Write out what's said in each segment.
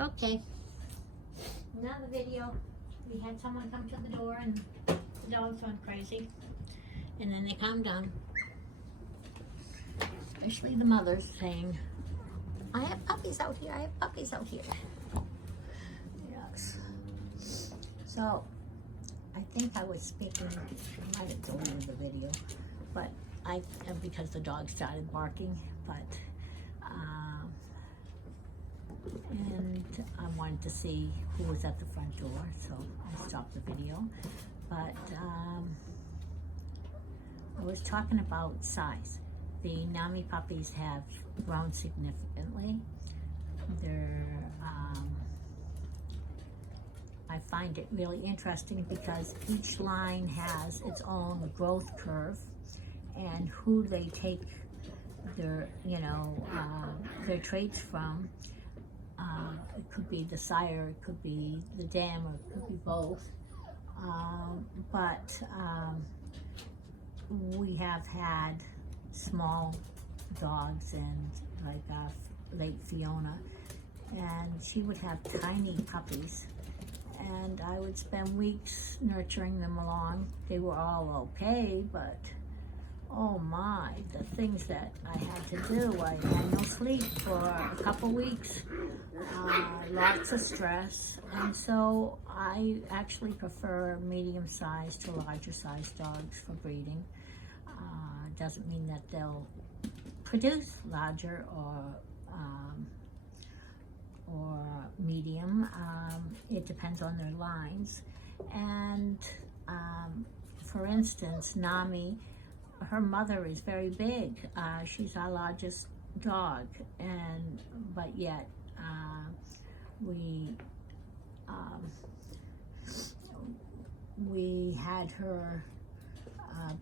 Okay, another video. We had someone come to the door and the dogs went crazy. And then they calmed down. Especially the mothers saying, I have puppies out here, I have puppies out here. Yes. So, I think I was speaking, I might have deleted the video, but because the dog started barking, but, and I wanted to see who was at the front door, so I stopped the video. But I was talking about size. The Nami puppies have grown significantly. I find it really interesting because each line has its own growth curve, and who they take their, their traits from. It could be the sire, it could be the dam, or it could be both. But we have had small dogs, and like late Fiona, and she would have tiny puppies, and I would spend weeks nurturing them along. They were all okay, but oh my, the things that I had to do. I had no sleep for a couple weeks, lots of stress, and so I actually prefer medium-sized to larger-sized dogs for breeding. Doesn't mean that they'll produce larger or medium. It depends on their lines. And for instance, Nami, her mother is very big. She's our largest dog, but yet we had her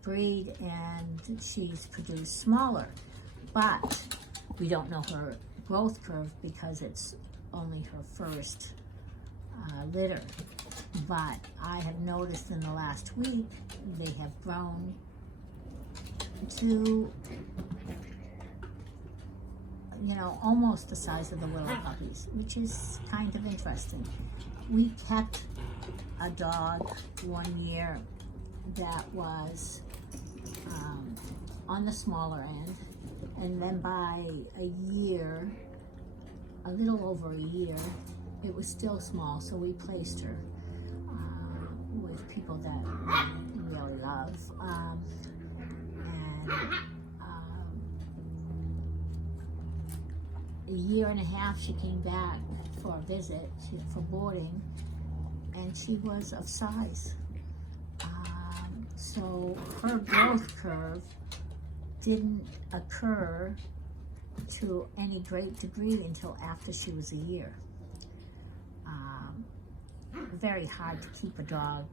breed, and she's produced smaller, but we don't know her growth curve because it's only her first litter. But I have noticed in the last week they have grown to, almost the size of the willow puppies, which is kind of interesting. We kept a dog 1 year that was on the smaller end, and then by a little over a year, it was still small, so we placed her with people that we really love. A year and a half she came back for a visit, for boarding, and she was of size. So her growth curve didn't occur to any great degree until after she was a year. Very hard to keep a dog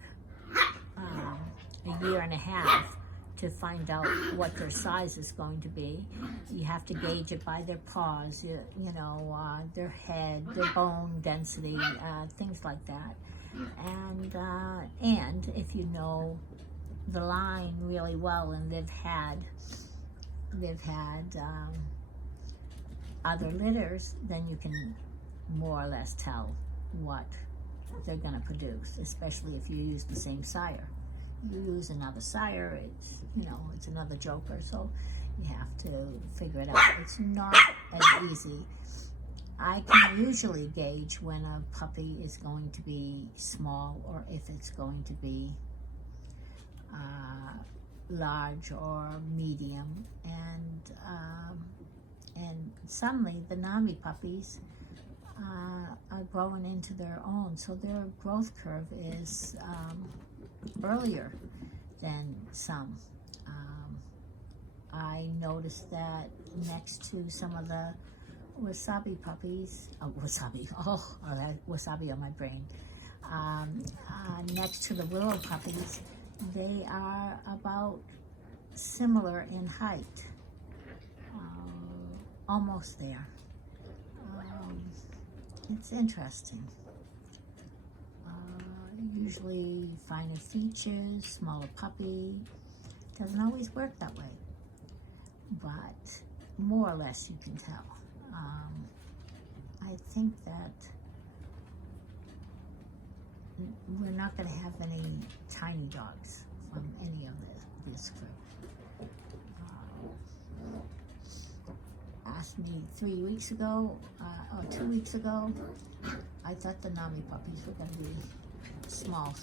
a year and a half to find out what their size is going to be. You have to gauge it by their paws, their head, their bone density, things like that. And if you know the line really well, and they've had other litters, then you can more or less tell what they're going to produce, especially if you use the same sire. You use another sire, it's another joker, so you have to figure it out. It's not as easy. I can usually gauge when a puppy is going to be small, or if it's going to be large or medium, and suddenly the Nami puppies are growing into their own, so their growth curve is earlier than some. I noticed that next to some of the wasabi puppies, wasabi on my brain, next to the willow puppies, they are about similar in height, almost there. It's interesting. Usually finer features, smaller puppy. Doesn't always work that way, but more or less you can tell. I think that we're not going to have any tiny dogs from any of this group. Asked me 3 weeks ago, or 2 weeks ago, I thought the Nami puppies were going to be small,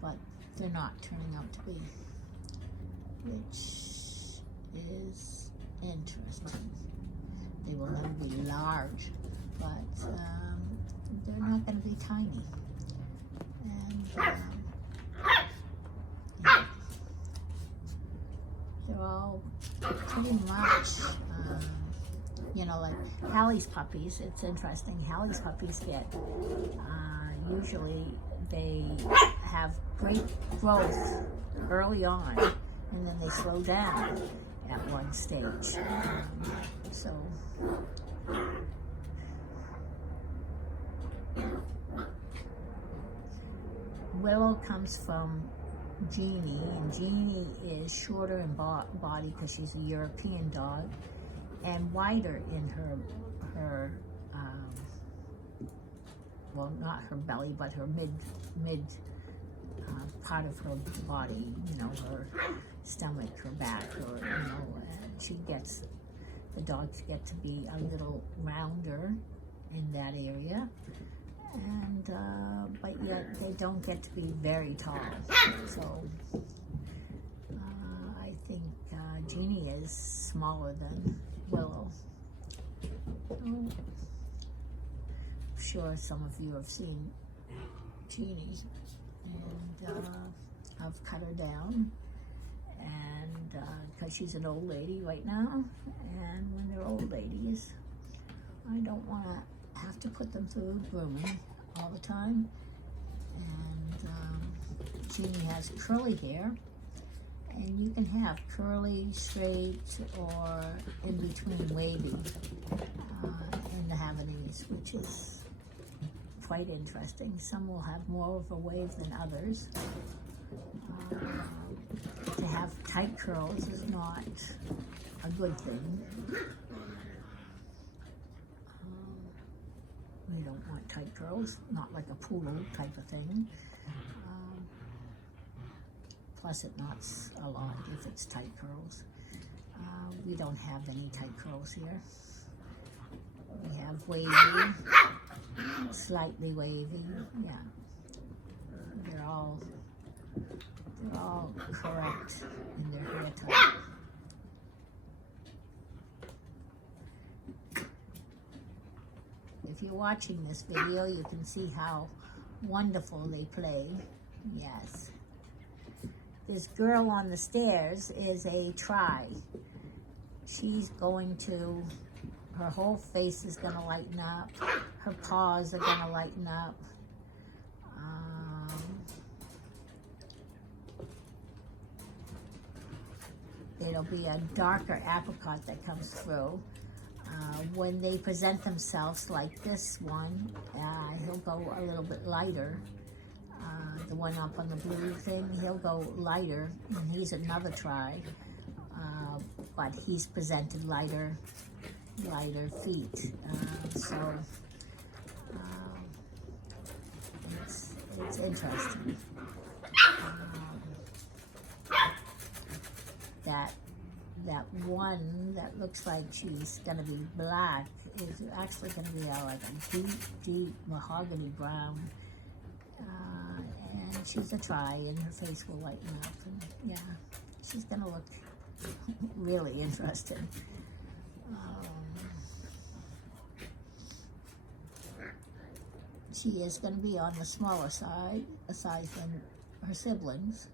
but they're not turning out to be, which is interesting. They will never be large, but they're not going to be tiny. And yeah, they're all pretty much, you know, like Hallie's puppies. It's interesting. Hallie's puppies get, usually they have great growth early on, and then they slow down at one stage. So Willow comes from Jeannie, and Jeannie is shorter in body because she's a European dog, and wider in her well, not her belly, but her mid part of her body, you know, her stomach, her back, or, you know, the dogs get to be a little rounder in that area, and but yet they don't get to be very tall. So I think Jeannie is smaller than Willow. I'm sure some of you have seen Jeannie, and I've cut her down, and because she's an old lady right now, and when they're old ladies, I don't want to have to put them through grooming all the time. And Jeannie has curly hair, and you can have curly, straight, or in between wavy in the Havanese, which is quite interesting. Some will have more of a wave than others. To have tight curls is not a good thing. We don't want tight curls, not like a poodle type of thing. Plus it knots a lot if it's tight curls. We don't have any tight curls here. We have wavy, slightly wavy, yeah. They're all correct in their hair type. If you're watching this video, you can see how wonderful they play. Yes. This girl on the stairs is a try. She's going to, her whole face is going to lighten up. Her paws are going to lighten up. It'll be a darker apricot that comes through. When they present themselves like this one, he'll go a little bit lighter. The one up on the blue thing, he'll go lighter, and he's another try, but he's presented lighter feet. So it's interesting. That one that looks like she's going to be black is actually going to be like a deep mahogany brown. And she's a try, and her face will lighten up. And yeah, she's going to look really interesting. She is going to be on the smaller side, than her siblings.